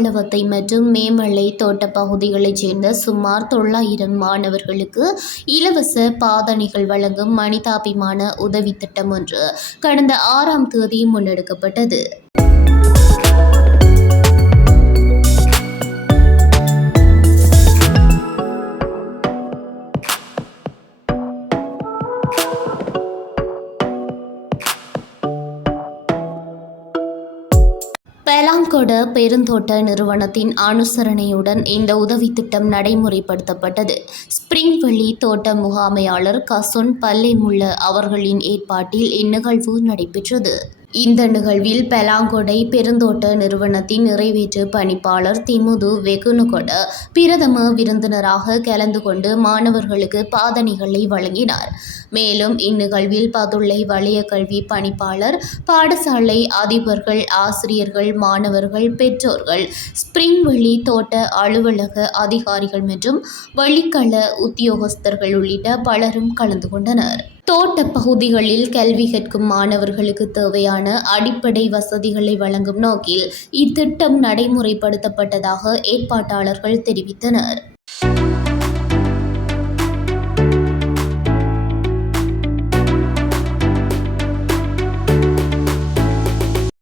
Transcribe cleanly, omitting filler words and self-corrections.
மாம்பழவத்தை மற்றும் மேமலை தோட்ட பகுதிகளைச் சேர்ந்த சுமார் 900 மாணவர்களுக்கு இலவச பாதணிகள் வழங்கும் மனிதாபிமான உதவி திட்டம் ஒன்று கடந்த 6ஆம் தேதி முன்னெடுக்கப்பட்டது. பெலாங்கொட பெருந்தோட்ட நிறுவனத்தின் அனுசரணையுடன் இந்த உதவி திட்டம் நடைமுறைப்படுத்தப்பட்டது. ஸ்பிரிங்வெளி தோட்ட முகாமையாளர் கசுன் பல்லேமுல்ல அவர்களின் ஏற்பாட்டில் இந்நிகழ்வு நடைபெற்றது. இந்த நிகழ்வில் பெலாங்கொடை பெருந்தோட்ட நிறுவனத்தின் நிறைவேற்று பணிப்பாளர் திமுது வெகுனுகொட பிரதம விருந்தினராக கலந்து கொண்டு மாணவர்களுக்கு பாதணிகளை வழங்கினார். மேலும் இந்நிகழ்வில் பதுளை வலய கல்வி பணிப்பாளர், பாடசாலை அதிபர்கள், ஆசிரியர்கள், மாணவர்கள், பெற்றோர்கள், ஸ்பிரிங்வெளி தோட்ட அலுவலக அதிகாரிகள் மற்றும் வழிக்கள உத்தியோகஸ்தர்கள் உள்ளிட்ட பலரும் கலந்து கொண்டனர். தோட்ட பகுதிகளில் கல்வி கற்கும் மாணவர்களுக்கு தேவையான அடிப்படை வசதிகளை வழங்கும் நோக்கில் இத்திட்டம் நடைமுறைப்படுத்தப்பட்டதாக ஏற்பாட்டாளர்கள் தெரிவித்தனர்.